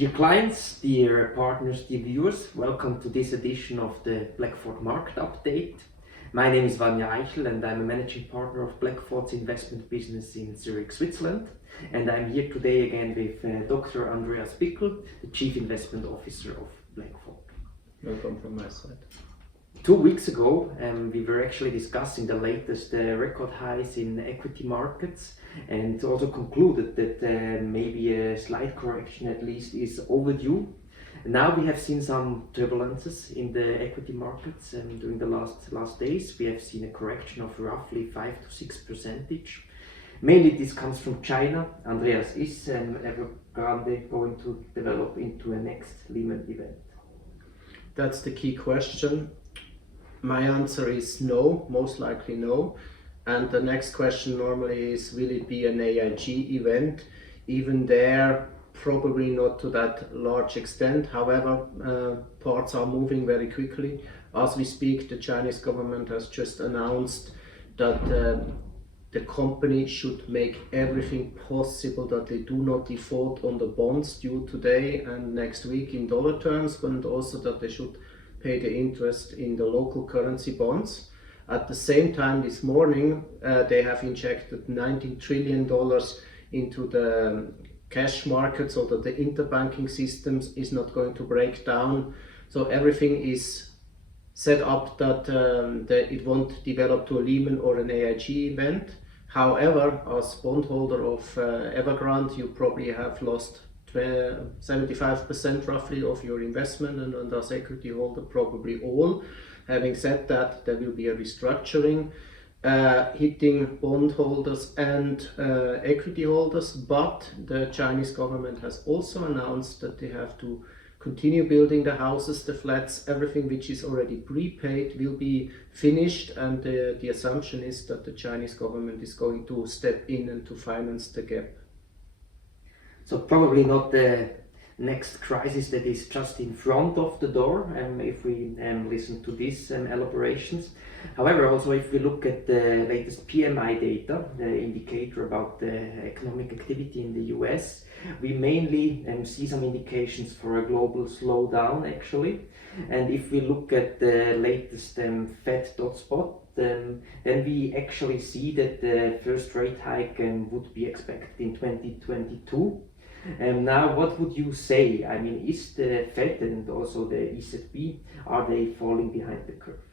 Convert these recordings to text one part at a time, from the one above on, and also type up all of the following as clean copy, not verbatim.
Dear clients, dear partners, dear viewers, welcome to this edition of the Blackfort Market Update. My name is Vanja Eichel and I'm a managing partner of Blackfort's investment business in Zurich, Switzerland. And I'm here today again with Dr. Andreas Bickel, the Chief Investment Officer of Blackfort. Welcome from my side. 2 weeks ago, we were actually discussing the latest record highs in equity markets and also concluded that maybe a slight correction at least is overdue. Now we have seen some turbulences in the equity markets during the last days. We have seen a correction of roughly 5 to 6%. Mainly this comes from China. Andreas, is Evergrande going to develop into a next Lehman event? That's the key question. My answer is no, most likely no. And the next question normally is, will it be an AIG event? Even there, probably not to that large extent. However, parts are moving very quickly. As we speak, the Chinese government has just announced that the company should make everything possible that they do not default on the bonds due today and next week in dollar terms, but also that they should pay the interest in the local currency bonds. At the same time, this morning, they have injected $19 trillion into the cash market so that the interbanking systems is not going to break down. So everything is set up that it won't develop to a Lehman or an AIG event. However, as bondholder of Evergrande, you probably have lost 75% roughly of your investment, and as equity holder probably all. Having said that, there will be a restructuring hitting bondholders and equity holders, but the Chinese government has also announced that they have to continue building the houses, the flats, everything which is already prepaid will be finished, and the assumption is that the Chinese government is going to step in and to finance the gap. So probably not the next crisis that is just in front of the door, if we listen to these elaborations. However, also if we look at the latest PMI data, the indicator about the economic activity in the US, we mainly see some indications for a global slowdown actually. And if we look at the latest Fed.spot, then we actually see that the first rate hike would be expected in 2022. Now, what would you say? I mean, is the Fed and also the ECB, are they falling behind the curve?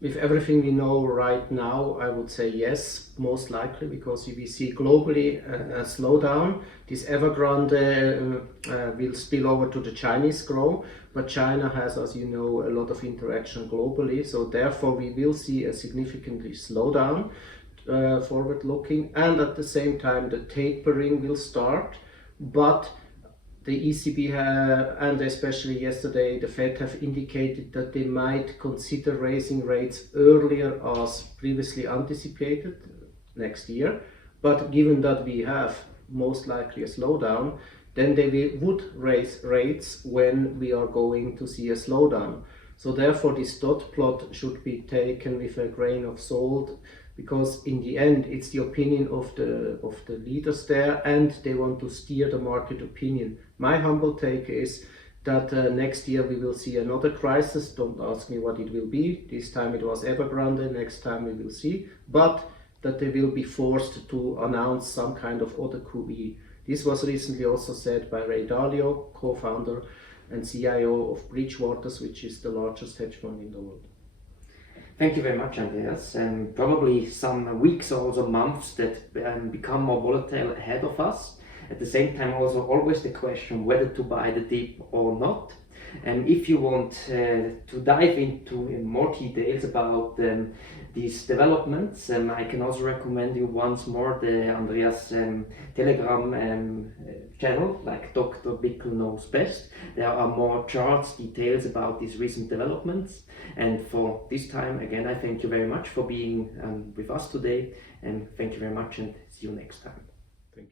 With everything we know right now, I would say yes, most likely, because we see globally a slowdown. This Evergrande will spill over to the Chinese growth, but China has, as you know, a lot of interaction globally, so therefore we will see a significantly slowdown. Forward looking, and at the same time the tapering will start, but the ECB and especially yesterday the Fed have indicated that they might consider raising rates earlier as previously anticipated next year. But given that we have most likely a slowdown, then they would raise rates when we are going to see a slowdown. So therefore this dot plot should be taken with a grain of salt, because in the end it's the opinion of the leaders there, and they want to steer the market opinion. My humble take is that next year we will see another crisis. Don't ask me what it will be. This time it was Evergrande, next time we will see, but that they will be forced to announce some kind of other QE. This was recently also said by Ray Dalio, co-founder and CIO of Bridgewaters, which is the largest hedge fund in the world. Thank you very much, Andreas. Probably some weeks or also months that become more volatile ahead of us. At the same time, also always the question whether to buy the dip or not. And if you want to dive into more details about these developments, I can also recommend you once more the Andreas Telegram channel, like Dr. Bickel knows best. There are more charts, details about these recent developments. And for this time, again, I thank you very much for being with us today, and thank you very much, and see you next time.